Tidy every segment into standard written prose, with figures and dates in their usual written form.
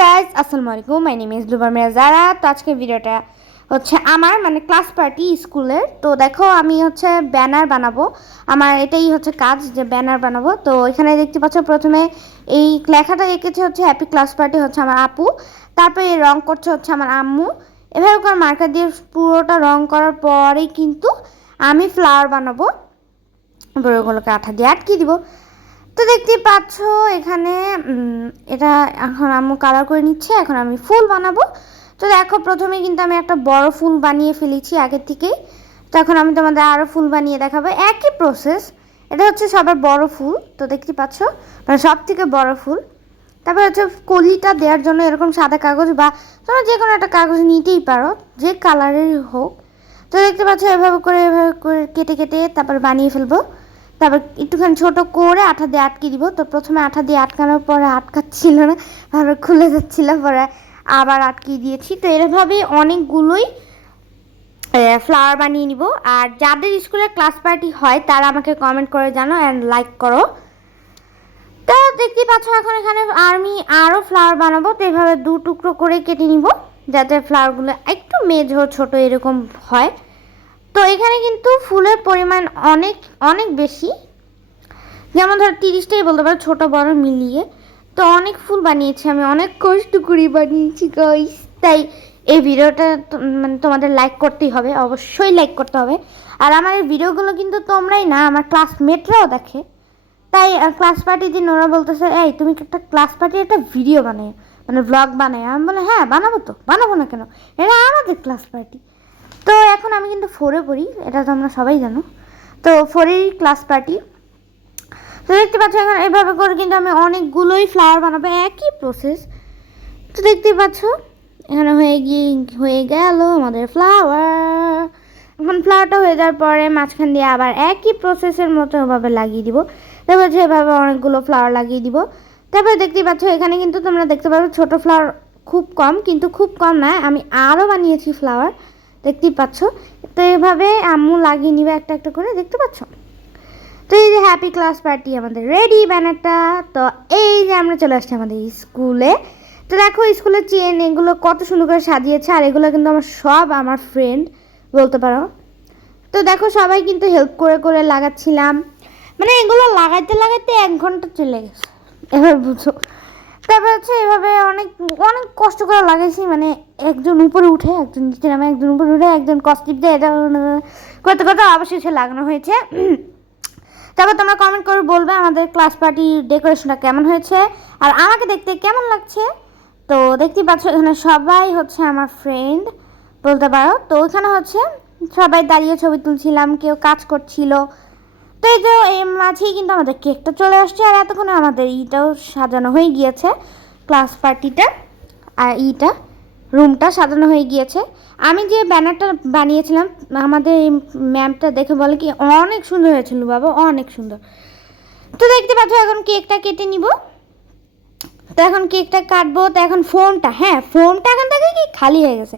Guys আসসালামু আলাইকুম my name is লুবামিয়া জারা। তো আজকের ভিডিওটা হচ্ছে আমার ক্লাস পার্টি স্কুলের। তো দেখো আমি হচ্ছে ব্যানার বানাবো, আমার এটাই হচ্ছে কাজ যে ব্যানার বানাবো। তো এখানে দেখতে পাচ্ছ প্রথমে এই লেখাটা এঁকেছে হচ্ছে হ্যাপি ক্লাস পার্টি হচ্ছে আমার আপু, তারপরে এই রং করছে হচ্ছে আমার আম্মু। এভাবে করে মার্কার দিয়ে পুরোটা রং করার পরেই কিন্তু আমি ফ্লাওয়ার বানাবো, বড়গুলোকে আঠা দিয়ে আটকে দিব। তো দেখতে পাচ্ছ এখানে এটা এখন আম্মু কালার করে নিচ্ছে, এখন আমি ফুল বানাবো। তো দেখো প্রথমে কিন্তু আমি একটা বড় ফুল বানিয়ে ফেলেছি আগের থেকেই। তো এখন আমি তোমাদের আরও ফুল বানিয়ে দেখাবো, একই প্রসেস। এটা হচ্ছে সবার বড় ফুল, তো দেখতে পাচ্ছ মানে সব থেকে বড় ফুল। তারপর হচ্ছে কলিটা দেওয়ার জন্য এরকম সাদা কাগজ বা তোমরা যে কোনো একটা কাগজ নিতেই পারো, যে কালারের হোক। তো দেখতে পাচ্ছ এভাবে করে কেটে কেটে তারপর বানিয়ে ফেলবো। তারপর একটুখানি ছোটো করে আঠা দিয়ে আটকে দিব। তো প্রথমে আঠা দিয়ে আটকানোর পরে আটকাচ্ছিল না, তারপর খুলে যাচ্ছিলো, পরে আবার আটকে দিয়েছি। তো এরভাবেই অনেকগুলোই ফ্লাওয়ার বানিয়ে নিব। আর যাদের স্কুলে ক্লাস পার্টি হয় তারা আমাকে কমেন্ট করে জানো অ্যান্ড লাইক করো। তো দেখতেই পাচ্ছ এখন এখানে আমি আরও ফ্লাওয়ার বানাবো। তো এভাবে দু টুকরো করে কেটে নিব যাতে ফ্লাওয়ারগুলো একটু মেঝো ছোটো এরকম হয়। তো এখানে কিন্তু ফুলের পরিমাণ অনেক অনেক বেশি, যেমন ধরো 30টাই বলতে পারো ছোটো বড় মিলিয়ে। তো অনেক ফুল বানিয়েছি আমি, অনেক কষ্ট করে বানিয়েছি গাইস। তাই এই ভিডিওটা মানে তোমাদের লাইক করতেই হবে, অবশ্যই লাইক করতে হবে। আর আমার এই ভিডিওগুলো কিন্তু তোমরাই না, আমার ক্লাসমেটরাও দেখে। তাই ক্লাস পার্টির দিন ওরা বলতেছে এই তুমি একটা ক্লাস পার্টির একটা ভিডিও বানায় মানে ব্লগ বানায়। আমি বলে হ্যাঁ বানাবো, তো বানাবো না কেন, এটা আমাদের ক্লাস পার্টি। তো এখন আমি কিন্তু 4-এ পড়ি, এটা তোমরা সবাই জানো। তো 4-এরই ক্লাস পার্টি। তো দেখতে পাচ্ছ এখন এভাবে করে কিন্তু আমি অনেকগুলোই ফ্লাওয়ার বানাবো, একই প্রসেস। তো দেখতে পাচ্ছ এখানে হয়ে গেল আমাদের ফ্লাওয়ার। এখন ফ্লাওয়ারটা হয়ে যাওয়ার পরে মাঝখান দিয়ে আবার একই প্রসেসের মতো ওভাবে লাগিয়ে দিব। তারপর হচ্ছে এভাবে অনেকগুলো ফ্লাওয়ার লাগিয়ে দিব। তারপরে দেখতে পাচ্ছ এখানে কিন্তু তোমরা দেখতে পাচ্ছ ছোটো ফ্লাওয়ার খুব কম, কিন্তু খুব কম না, আমি আরও বানিয়েছি ফ্লাওয়ার, দেখতেই পাচ্ছ। তো এভাবে আম্মু লাগিয়ে নিবে একটা একটা করে, দেখতে পাচ্ছ। তো এই যে হ্যাপি ক্লাস পার্টি আমাদের রেডি ব্যানারটা। তো এই যে আমরা চলে আসছি আমাদের স্কুলে। তো দেখো স্কুলের চেন এগুলো কত সুন্দর করে সাজিয়েছে, আর এগুলো কিন্তু আমার ফ্রেন্ড বলতে পারো। তো দেখো সবাই কিন্তু হেল্প করে করে লাগাচ্ছিলাম, মানে এগুলো লাগাইতে লাগাইতে 1 ঘন্টা চলে গেছে, এবার বুঝো। তারপর হচ্ছে এভাবে অনেক অনেক কষ্ট করে লাগাইছি, মানে একজন উপরে উঠে একজন নিচে নামে, একজন উপরে উঠে একজন কস্টিপ দেয়, এটা করতে করতে অবশেষে লাগানো হয়েছে। তারপর তোমরা কমেন্ট করে বলবে আমাদের ক্লাস পার্টি ডেকোরেশনটা কেমন হয়েছে আর আমাকে দেখতে কেমন লাগছে। তো দেখতেই পাচ্ছ এখানে সবাই হচ্ছে আমার ফ্রেন্ড বলতে পারো। তো ওইখানে হচ্ছে সবাই দাঁড়িয়ে ছবি তুলছিলাম, কেউ কাজ করছিল। তো এই যে এই মাঝেই কিন্তু আমাদের কেকটা চলে আসছে, আর এতক্ষণে আমাদের ইটাও সাজানো হয়ে গিয়েছে, ক্লাস পার্টিটা আর রুমটা সাজানো হয়ে গিয়েছে। আমি যে ব্যানারটা বানিয়েছিলাম আমাদের ম্যামটা দেখে বলে কি অনেক সুন্দর হয়েছিল বাবা, অনেক সুন্দর। তো দেখতে পাচ্ছ এখন কেকটা কেটে নিব। তো এখন কেকটা কাটবো। তো এখন ফোনটা এখন থেকে কি খালি হয়ে গেছে,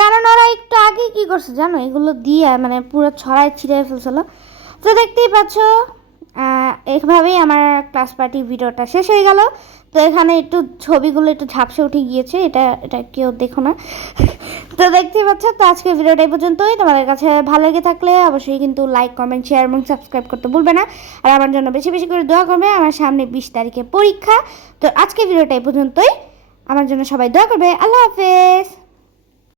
কারণ ওরা একটু আগে কি করছে জানো, এগুলো দিয়ে মানে পুরো ছড়াই ছিঁড়ে ফেলছিল। তো দেখতেই পাচ্ছ এইভাবেই আমার ক্লাস পার্টি ভিডিওটা শেষ হয়ে গেল। তো এখানে একটু ছবিগুলো একটু ঝাপসে উঠে গিয়েছে, এটা কেউ দেখো না। তো দেখতেই পাচ্ছ। তো আজকের ভিডিওটা এই পর্যন্তই। তোমাদের কাছে ভালো লেগে থাকলে অবশ্যই কিন্তু লাইক কমেন্ট শেয়ার এবং সাবস্ক্রাইব করতে ভুলবে না। আর আমার জন্য বেশি বেশি করে দোয়া করবে, আমার সামনে 20 তারিখে পরীক্ষা। তো আজকের ভিডিওটা এই পর্যন্তই, আমার জন্য সবাই দোয়া করবে। আল্লাহ হাফেজ।